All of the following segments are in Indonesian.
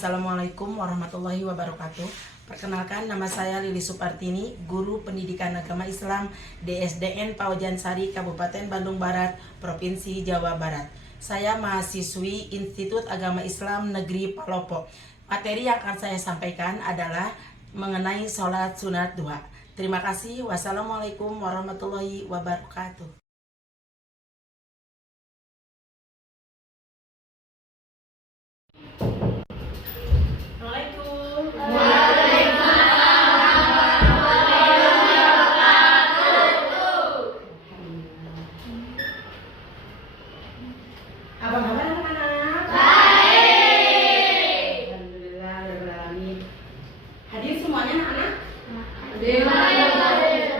Assalamualaikum warahmatullahi wabarakatuh. Perkenalkan, nama saya Lili Supartini, Guru Pendidikan Agama Islam di SDN Paujan Sari, Kabupaten Bandung Barat, Provinsi Jawa Barat. Saya mahasiswi Institut Agama Islam Negeri Palopo. Materi yang akan saya sampaikan adalah mengenai sholat sunat duha. Terima kasih. Wassalamualaikum warahmatullahi wabarakatuh. Abang-abang anak-anak? Baik. Alhamdulillah, Alhamdulillah. Hadir semuanya anak-anak? Hadir.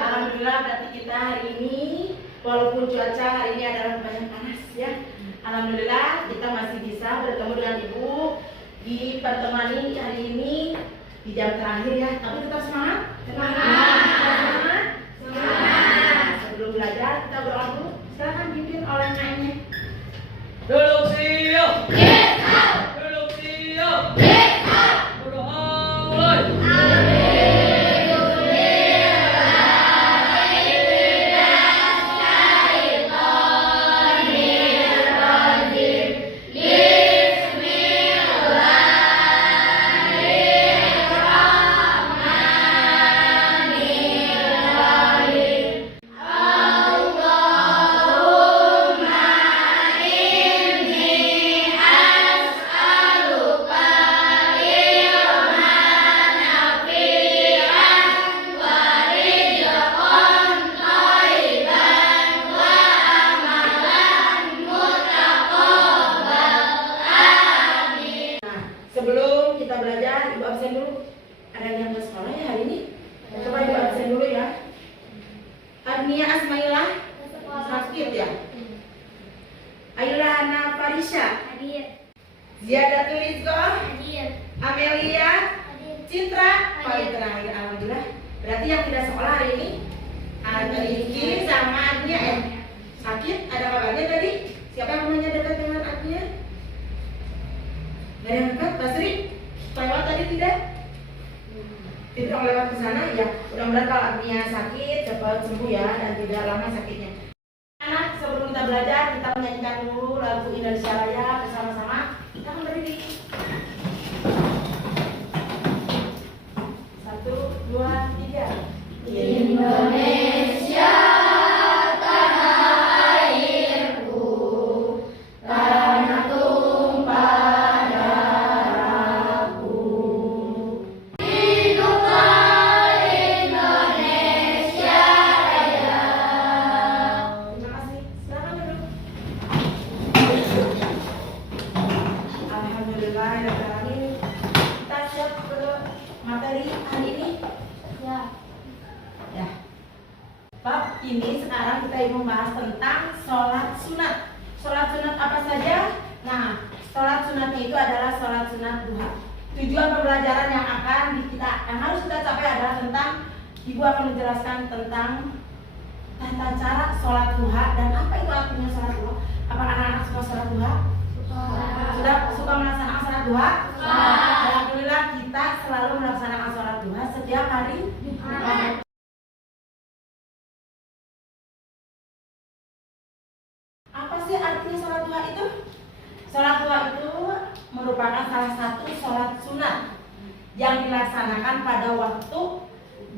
Alhamdulillah, berarti kita hari ini walaupun cuaca hari ini adalah lumayan panas ya. Alhamdulillah kita masih bisa bertemu dengan Ibu di pertemuan ini hari ini di jam terakhir ya. Tapi tetap semangat? Semangat. Sebelum belajar kita berdoa dulu. Silakan pimpin oleh naiknya. Duduk siap. Duduk siap. Berdoa mulai. Sebelum kita belajar, Ibu absen dulu. Ada yang ke sekolah ya hari ini? Coba Ibu absen dulu ya. Agnia Asmaillah sakit ya? Ayla Hana Farisha, Ziyadatul Rizqah, Amelia, Citra, paling terakhir. Alhamdulillah. Berarti yang tidak sekolah hari ini ada Rizky sama Agnia sakit. Ada kabarnya tadi? Siapa yang rumahnya dekat dengan Agnia? Gak ada yang dekat, Basri? Lewat tadi tidak? Tidak lewat ke sana ya. Mudah-mudahan kalau Agnia sakit cepat sembuh ya dan tidak lama sakitnya. Anak, sebelum kita belajar kita menyanyikan dulu lagu Indonesia Raya bersama-sama. Kita akan berdiri. 1, 2, 3. Indonesia tanah airku, tanah tumpah darahku. Hiduplah Indonesia Raya. Terima kasih. Silakan duduk. Alhamdulillah, kita siap ke materi hari ini. Ya. Bab ini sekarang kita ingin membahas tentang sholat sunat. Sholat sunat apa saja? Nah, sholat sunatnya itu adalah sholat sunat duha. Tujuan pembelajaran yang harus kita capai adalah tentang Ibu akan menjelaskan tentang tata cara sholat duha dan apa itu artinya sholat duha. Apakah anak-anak suka sholat duha? Sudah suka melaksanakan sholat duha? Alhamdulillah kita selalu melaksanakan sholat duha setiap hari Jumat. Apa sih artinya sholat duha itu? Sholat duha itu merupakan salah satu sholat sunat yang dilaksanakan pada waktu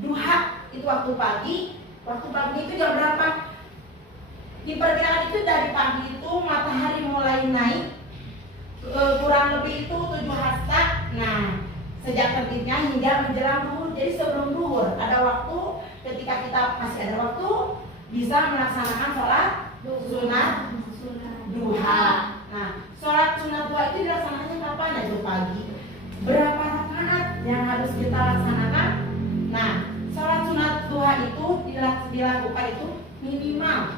duha. Itu waktu pagi. Waktu pagi itu jam berapa? Diperkirakan itu dari pagi itu matahari mulai naik kurang lebih itu 7 hasta. Nah, sejak terbitnya hingga menjelang duhur. Jadi sebelum duhur ada waktu, ketika kita masih ada waktu bisa melaksanakan sholat sunat duha. Nah, sholat sunat duha itu dilaksanakannya kapan? Itu pagi. Berapa rakaat yang harus kita laksanakan? Nah, sholat sunat duha itu dilakukan itu minimal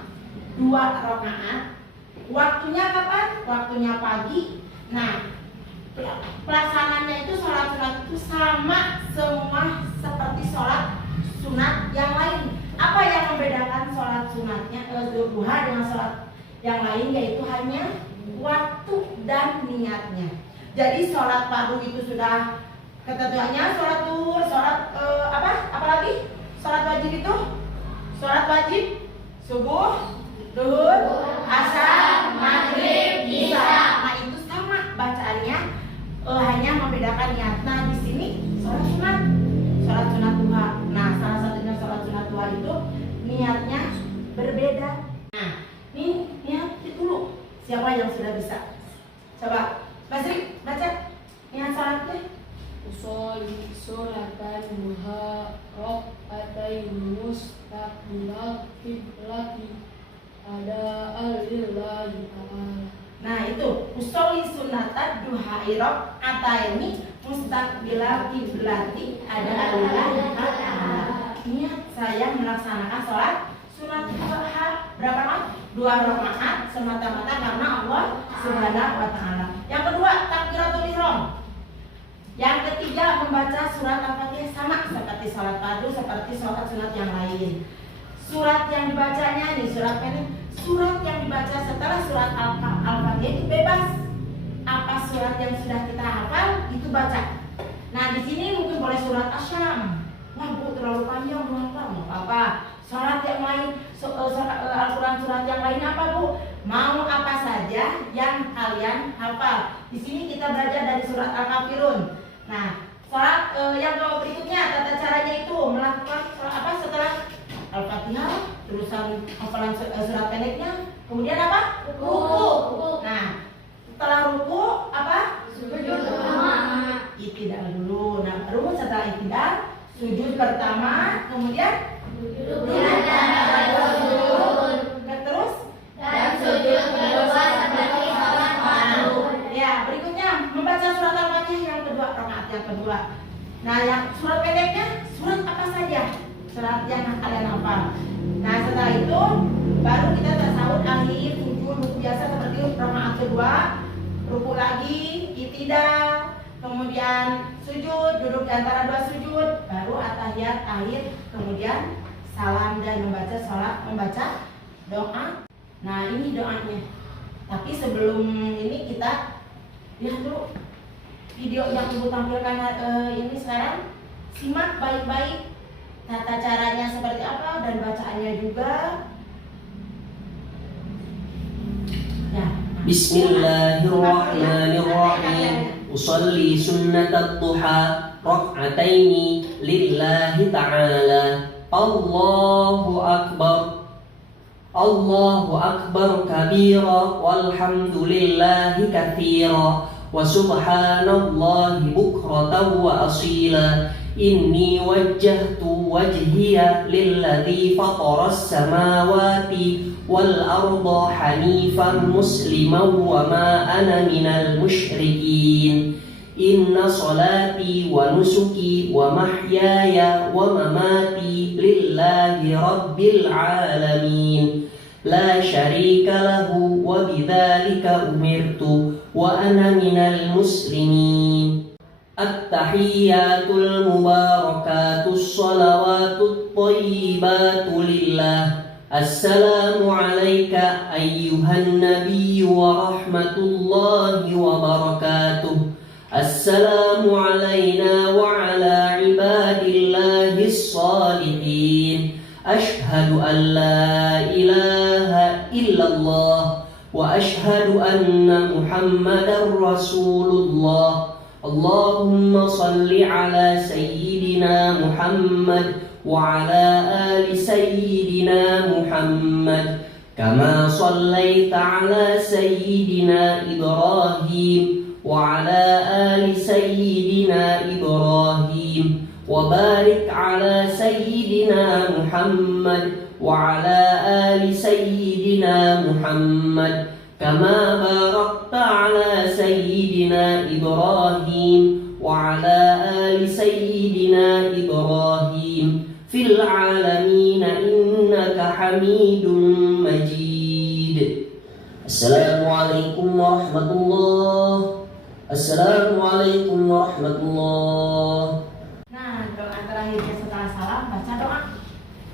2 rakaat. Waktunya kapan? Waktunya pagi. Nah, pelaksananya itu sholat sunat itu sama semua seperti sholat sunat yang lain. Apa yang membedakan sholat sunatnya duha dengan sholat yang lain, yaitu hanya waktu dan niatnya. Jadi sholat fardu itu sudah ketentuannya, sholat duhur, sholat apa lagi? Sholat wajib itu, sholat wajib subuh, duhur, asar, maghrib, isya. Nah itu sama bacaannya, hanya membedakan niat. Nah di sini sholat sunat duha. Nah salah satunya sholat sunat duha itu niatnya berbeda. Nah ini niat dulu. Siapa yang sudah bisa? Coba Basri baca niat sholatnya. Usolli sholatan duha rak'atain mustaqbilal qiblati ada'an lillahi ta'ala. Nah itu usolli sunatan duha rak'ataini mustaqbilal qiblati ada'an lillahi ta'ala. Niat saya melaksanakan sholat sunat duha berapa rakaat? 2 rakaat semata-mata karena Allah Subhanahu wa taala. Yang kedua takbiratul ihram. Yang ketiga membaca surat Al-Fatihah sama seperti sholat fardu, seperti sholat sunat yang lain. Surat yang dibacanya nih surat pendek. Surat yang dibaca setelah surat Al-Fatihah itu bebas. Apa surat yang sudah kita hafal itu baca. Nah di sini mungkin boleh surat Asyam. Wah bu terlalu panjang belum hafal, nggak apa-apa. Sholat yang lain, Al-Quran surat yang lain apa bu? Mau apa saja yang kalian hafal. Di sini kita belajar dari surat Al-Kafirun. Nah, sholat yang berikutnya tata caranya itu melakukan apa setelah Al-Fatihah, terusan hafalan surat pendeknya, kemudian apa? Ruku. Nah, setelah ruku apa? Sujud pertama. Iktidal dulu. Nah, baru setelah iktidal sujud pertama, kemudian terus Dan sujud kedua seperti sholat fardu. ya berikutnya membaca surat Al-Fatihah yang kedua, rakaat yang kedua. Nah yang surat pendeknya surat apa saja, surat yang kalian hafal. Nah setelah itu baru kita tasawuf akhir sujud biasa seperti rakaat kedua, ruku lagi, iktidal, kemudian sujud, duduk di antara 2 sujud, baru at-tahiyat akhir, kemudian salam dan membaca doa. Nah ini doanya. Tapi sebelum ini kita lihat dulu video yang ibu tampilkan ini sekarang. Simak baik-baik tata caranya seperti apa dan bacaannya juga. Ya. Bismillahirrahmanirrahim. Usolli sunnatat duha rak'ataini lillahi ta'ala. Allahu akbar. Allahu akbar kabira walhamdulillahi katsira wa subhanallahi bukratan wa asila. Inni wajjahtu wajhiya lilladzi fataras samawati wal arda hanifan musliman wa ma ana minal musyrikin. Inna salati wa nusuki wa mahyaya wa mamati lillahi rabbil alamin. La syarika lahu wa bidzalika umirtu wa ana minal muslimin. At-tahiyyatul mubarakatus salawatut thayyibatu lillah. Assalamu alayka ayyuhan nabiyyu wa rahmatullahi wa barakatuh. Assalamu alayna wa ala ibadillahis salihin. Ashhadu an la ilaha illallah wa ashhadu anna Muhammadar Rasulullah. Allahumma salli ala sayyidina Muhammad wa ala ali sayyidina Muhammad kama sallaita ala sayyidina Ibrahim wa ala ali sayyidina Ibrahim wa barik ala sayyidina Muhammad wa ala ali sayyidina Muhammad kama barakta ala sayyidina Ibrahim wa ala ali sayyidina Ibrahim fil alamin innaka Hamidum Majid. Assalamualaikum warahmatullahi. Assalamualaikum warahmatullahi. Nah, doa terakhirnya setelah salam baca doa.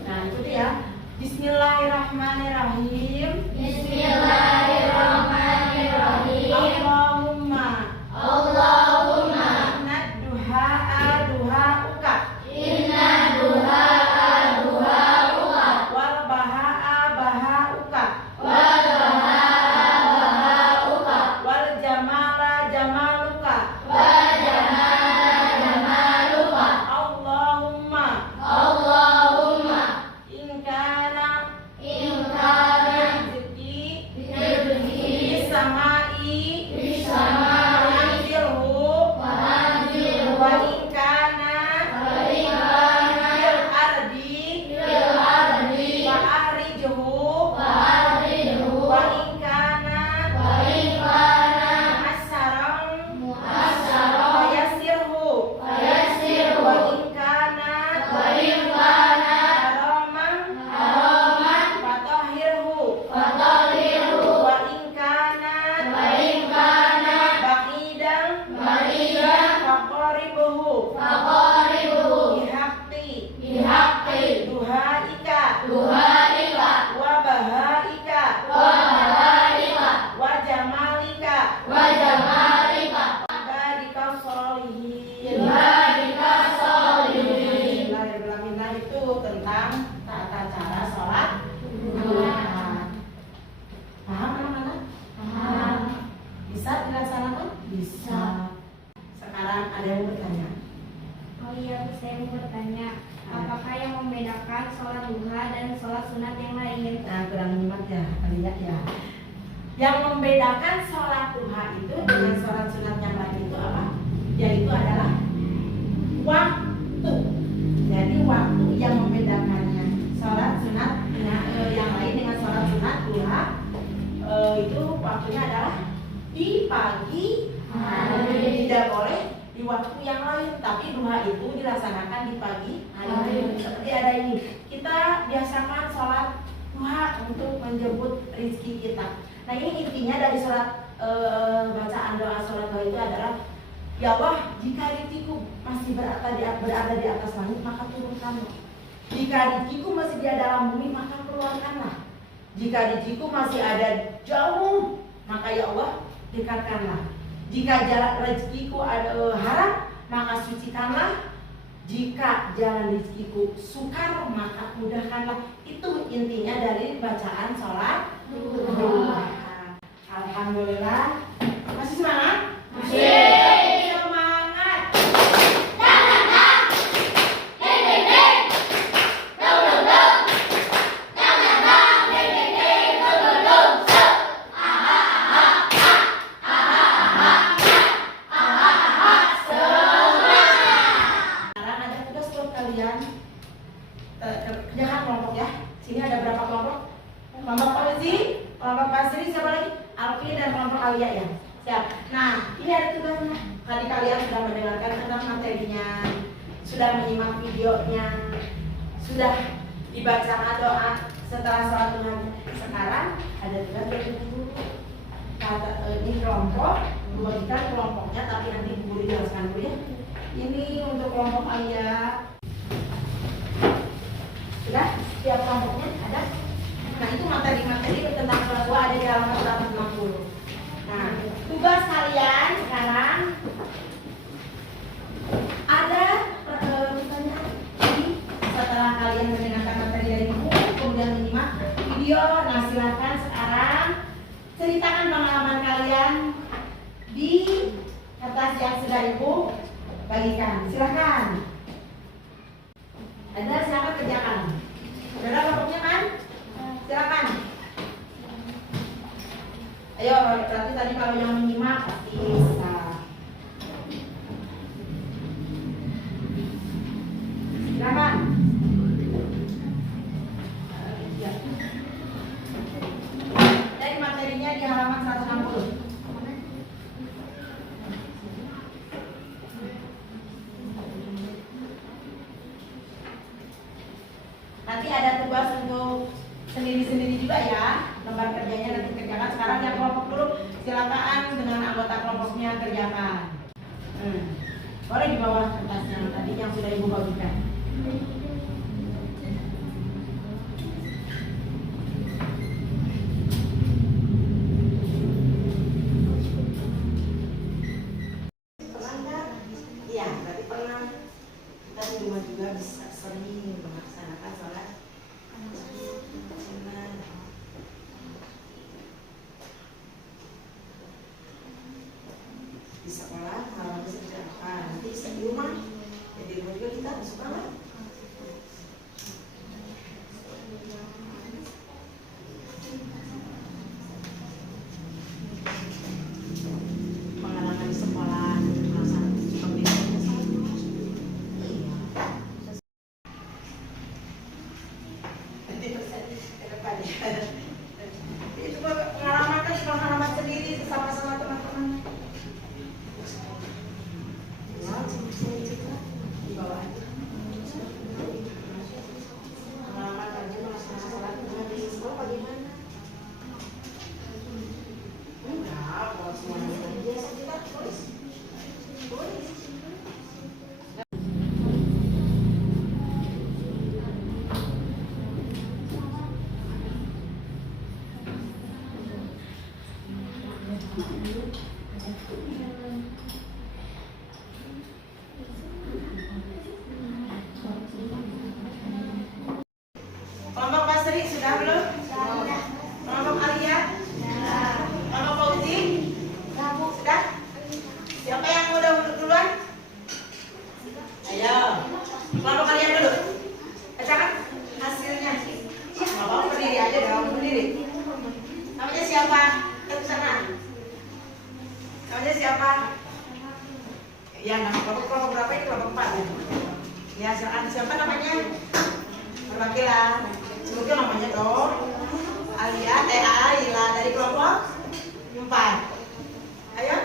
Nah, itu dia. Bismillahirrahmanirrahim. Bismillahirrahmanirrahim. Allahumma Allahumma Inna duha'a duha'uka inna duha'a duha'uka wal baha'a baha'uka wal baha'a baha'uka wal jamala jamaluka wal jamala jamaluka Allahumma Allahumma in kana in kana rizqi rizqi bis sama'i bis samai fa'anzilhu wa anzilhu wa in kana wa in kana fil ardi fil ardi fa'ahrijhu wa ahrijhu wa in kana wa in kana mu'assaran mu'assara fayassirhu wa yassirhu wa in kana wa in kana haraman haraman fatahhirhu fatahhirhu wa in kana wa in kana ba'idan ba'idan faqaribhu faqaribhu bihaqqi bihaqqi duhaika duhaika wa bahaika wa malaika wa jamalika wa jamalika barika sholihin. ibadika sholihin. Bismillahirrahmanirrahim. Nah, itu tentang tata cara sholat duha. Paham anak-anak? Paham. Bisa dilaksanakan? Bisa. Sekarang ada yang bertanya. Oh iya, saya mau bertanya, apakah yang membedakan sholat duha dan sholat sunat yang lain? Nah, kurang nyimak ya, lihat ya. Yang membedakan sholat duha itu dengan sholat sunat yang lain itu apa? Yaitu adalah waktu. Jadi waktu yang membedakannya. Sholat sunat yang lain dengan sholat sunat duha itu waktunya adalah di pagi hari. Tidak boleh di waktu yang lain, tapi duha itu dilaksanakan di pagi hari. Seperti ada ini, kita biasakan sholat duha untuk menjemput rezeki kita. Nah, ini intinya dari sholat bacaan doa sholat duha itu adalah, ya Allah, jika rezekiku masih berada di atas langit, maka turunkanlah. Jika rezekiku masih di dalam bumi, maka keluarkanlah. Jika rezekiku masih ada jauh, maka ya Allah, dekatkanlah. Jika jalan rezekiku ada haram, maka sucikanlah. Jika jalan rezekiku sukar, maka mudahkanlah. Itu intinya dari bacaan sholat duha. Alhamdulillah. Masih semangat? Masih. Semangat. Sekarang ada tugas buat kalian. Kerjakan kelompok ya. Sini ada berapa kelompok? Kelompok Fauzi, kelompok Basri, siapa lagi? Alfi dan kelompok Alia ya. Siap. Nah, ini ada tugasnya. Tadi kalian sudah mendengarkan tentang materinya, sudah menyimak videonya, sudah dibacakan doa setelah sholat duha. Sekarang ada tugas dari guru. Ini kelompok, dibagikan kelompoknya, tapi nanti guru jelaskan dulu ya. Ini untuk kelompok Alia. Sudah? Setiap kelompoknya ada? Nah, itu materi-materi tentang sholat duha ada di halaman 160. Nah, tugas kalian sekarang ada pertanyaan. Jadi, setelah kalian mendengarkan materi dari buku, kemudian menyimak video, nah silakan sekarang ceritakan pengalaman kalian di kertas yang sudah ibu bagikan. Silakan. Ada, silakan kerjakan. Sudah kelompoknya kan? Silakan. Ayo, berarti tadi kalau yang menyimak pasti bisa. Silakan. Ya. Dari materinya di halaman 160. Nanti ada tugas untuk sendiri-sendiri juga ya. Lembar kerjanya nanti kerjakan. Sekarang yang kelompok dulu, silakan dengan anggota kelompoknya kerjakan. Boleh di bawah kertasnya tadi yang sudah ibu bagikan. di rumah juga bisa sering melaksanakan sholat sunat. Di sekolah halaman seperti apa? Nanti di rumah. Jadi di rumah juga kita suka lah. Pengalaman di sekolah, melaksanakan pembelajaran sholat duha. Iya. Nanti terjadi ke depan ya. Itu pengalaman kan pengalaman sendiri sama-sama teman-teman. Ya, cerita di bawah aja. Pengalaman aja melaksanakan sholat duha di sekolah bagaimana? Enggak, kalau semuanya biasa kita tulis. Tulis. Kelompok Basri sudah belum? Kelompok Alia? Kelompok Fauzi? Sudah? Siapa yang udah duluan? Ayo. Kelompok kalian dulu. Bacakan hasilnya. Nggak apa-apa, berdiri aja dong, berdiri. Namanya siapa? Ke sana. Namanya siapa? Ya, nama kelompok berapa ini? Kelompok 4 ya? Ya, siapa namanya? Perwakilan. Sebutkan namanya dong. Alia, Aila dari kelompok 4. Ayo.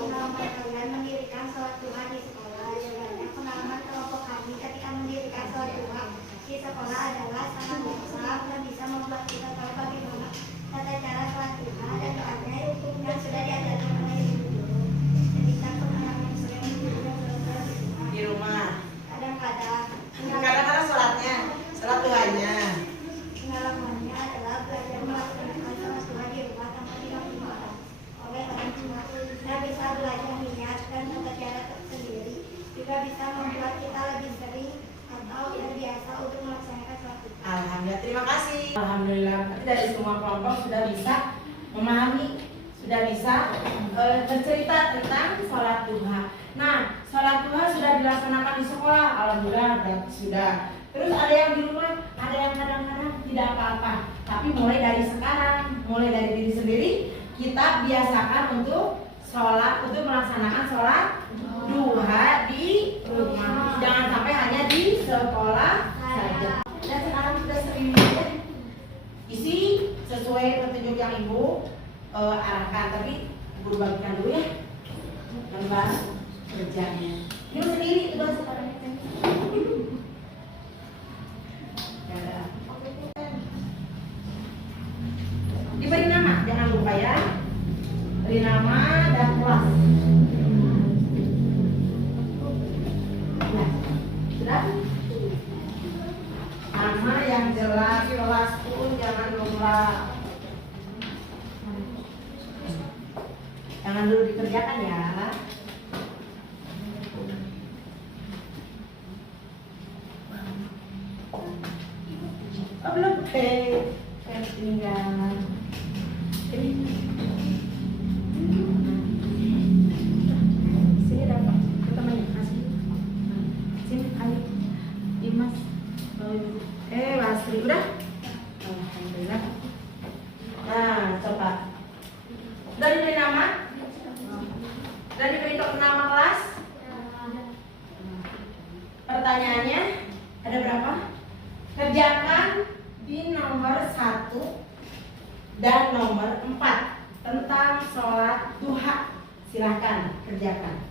Pengalaman kalian mendirikan sholat duha di sekolah. Jawabannya, pengalaman kelompok kami ketika mendirikan sholat duha di sekolah adalah sangat mudah dan bisa membuat kita tahu bagaimana tata cara sholat duha dan doanya yang sudah diajarkan oleh ibu guru. Ketika pengalaman saya mendirikan sholat duha Di rumah. kadang-kadang Kadang-kadang sholatnya, sholat duhanya. pengalamannya adalah belajar melaksanakan sholat duha di rumah tanpa didampingi oleh orang tua. Kita bisa belajar niat dan tata cara tersendiri. Juga bisa membuat kita lebih sering atau terbiasa untuk melaksanakan sholat duha. Alhamdulillah, terima kasih. Alhamdulillah, berarti dari semua kelompok sudah bisa memahami, sudah bisa bercerita tentang sholat duha. Nah, sholat duha sudah dilaksanakan di sekolah, alhamdulillah berarti sudah. Terus ada yang di rumah, ada yang kadang-kadang tidak apa-apa. Tapi mulai dari sekarang, mulai dari diri sendiri, kita biasakan untuk sholat, untuk melaksanakan sholat duha di rumah. Jangan sampai hanya di sekolah saja. Dan sekarang kita sering isi sesuai petunjuk yang ibu arahkan. Tapi ibu bagikan dulu ya gambar kerjanya. Ini sendiri itu sekarang. Diberi nama, jangan lupa ya. Beri nama dan kelas. Ya, sudah? Nama yang jelas, kelas pun jangan lupa. Jangan dulu dikerjakan ya. Oh belum, tinggal. Sini dapat temannya kasih. Sini ayo, Dimas. Basri udah. Alhamdulillah. Nah, coba. Sudah diberi nama? Sudah diberi nama kelas? Pertanyaannya ada berapa? Kerjakan di nomor 1 dan nomor 4 tentang sholat duha. Silahkan kerjakan.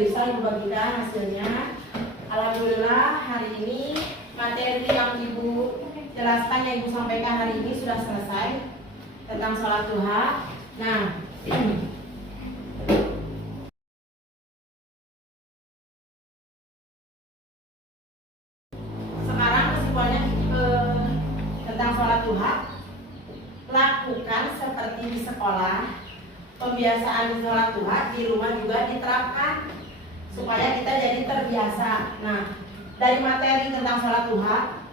bisa Ibu bagikan hasilnya. Alhamdulillah hari ini materi yang Ibu jelaskan, yang Ibu sampaikan hari ini sudah selesai tentang sholat duha. Nah, sekarang kesimpulannya tentang sholat duha, lakukan seperti di sekolah. Pembiasaan sholat duha di rumah juga diterapkan supaya kita jadi terbiasa. Nah, dari materi tentang sholat duha,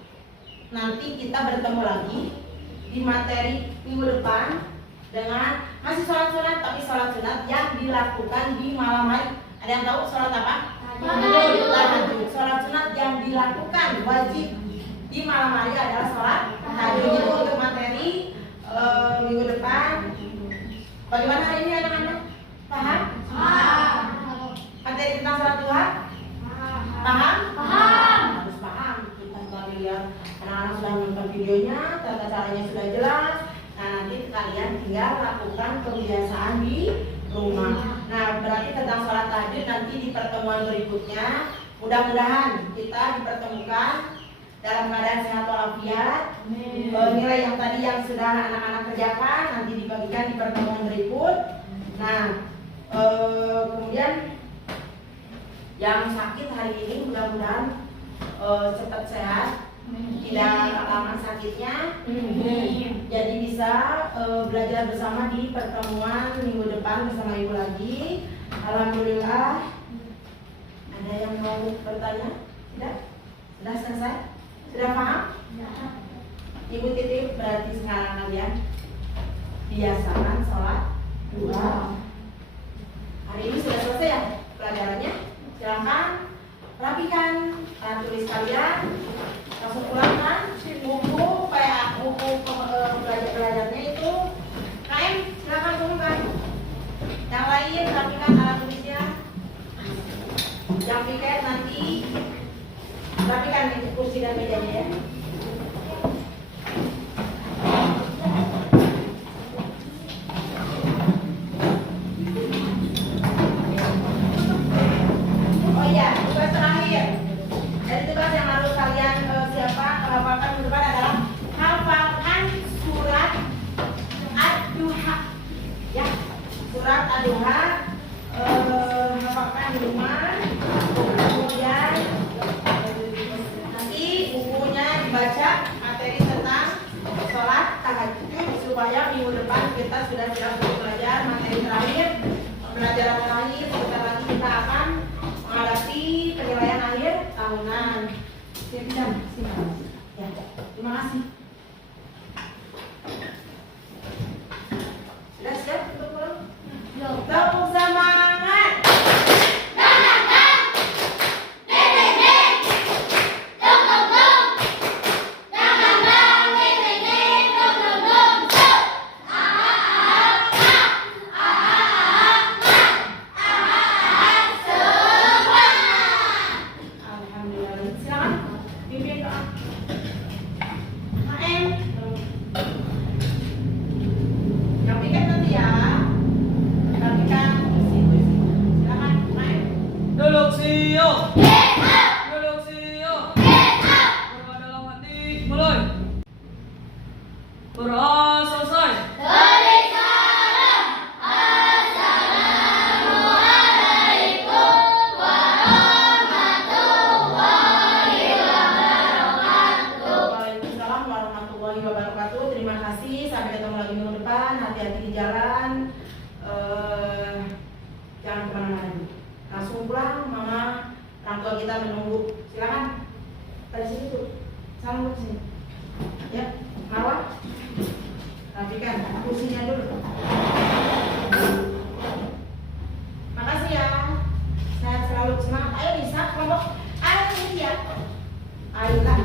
nanti kita bertemu lagi di materi minggu depan dengan masih sholat sunat, tapi sholat sunat yang dilakukan di malam hari. Ada yang tahu sholat apa? Tahajud. Sholat sunat yang dilakukan wajib di malam hari adalah sholat tahajud. Itu untuk materi minggu depan. Bagaimana hari ini anak-anak? Paham? Materi tentang sholat duha? Paham? Harus paham. Kita tadi lihat anak-anak sudah menonton videonya, tata caranya sudah jelas. Nah, nanti kalian tinggal lakukan kebiasaan di rumah. Nah, berarti tentang sholat tahajud nanti di pertemuan berikutnya, mudah-mudahan kita dipertemukan dalam keadaan sehat walafiat. Nilai yang tadi yang sudah anak-anak kerjakan nanti dibagikan di pertemuan berikut. Nah, kemudian yang sakit hari ini mudah-mudahan cepat sehat, tidak lama sakitnya, jadi bisa belajar bersama di pertemuan minggu depan bersama Ibu lagi. Alhamdulillah. Ada yang mau bertanya? Tidak? Sudah selesai? Sudah paham? Ibu titip berarti sekarang kalian biasakan sholat duha. Hari ini sudah selesai ya pelajarannya? Silahkan rapikan tulis kalian, langsung pulangkan buku belajarnya itu. KM silahkan kumpulkan. Yang lain rapikan alat tulisnya. Yang piket nanti rapikan di kursi dan mejanya ya. Oh iya, tugas terakhir. Jadi tugas yang harus kalian hafalkan minggu depan adalah hafalkan surat Ad-Duha. Ya, surat Ad-Duha hafalkan di rumah. Kemudian nanti bukunya dibaca materi tentang sholat tahajud supaya minggu depan kita sudah belajar materi terakhir, pembelajaran terakhir. Sebentar lagi kita akan menghadapi penilaian akhir tahunan. Siap, ya, terima kasih. Sudah siap untuk pulang? Tepuk semangat. Alhamdulillah. Silakan pimpin doa. HM. Yang piket nanti ya. Rapikan kursi. Silakan HM. Duduk siap. Duduk siap. Berdoa dalam hati, mulai. Berdoa selesai. Waalaikumsalam warahmatullahi wabarakatuh. Terima kasih. Sampai ketemu lagi minggu depan. Hati-hati di jalan. Jangan kemana-mana dulu. Langsung pulang. Mama, orang tua kita menunggu. Silakan. Pada sini tuh. Salam ke sini. Ya, Marwah. Rapikan kursinya dulu. Makasih ya. Sehat selalu, semangat. Ayo bisa kelompok. Ayo ini ya. Ayo lah.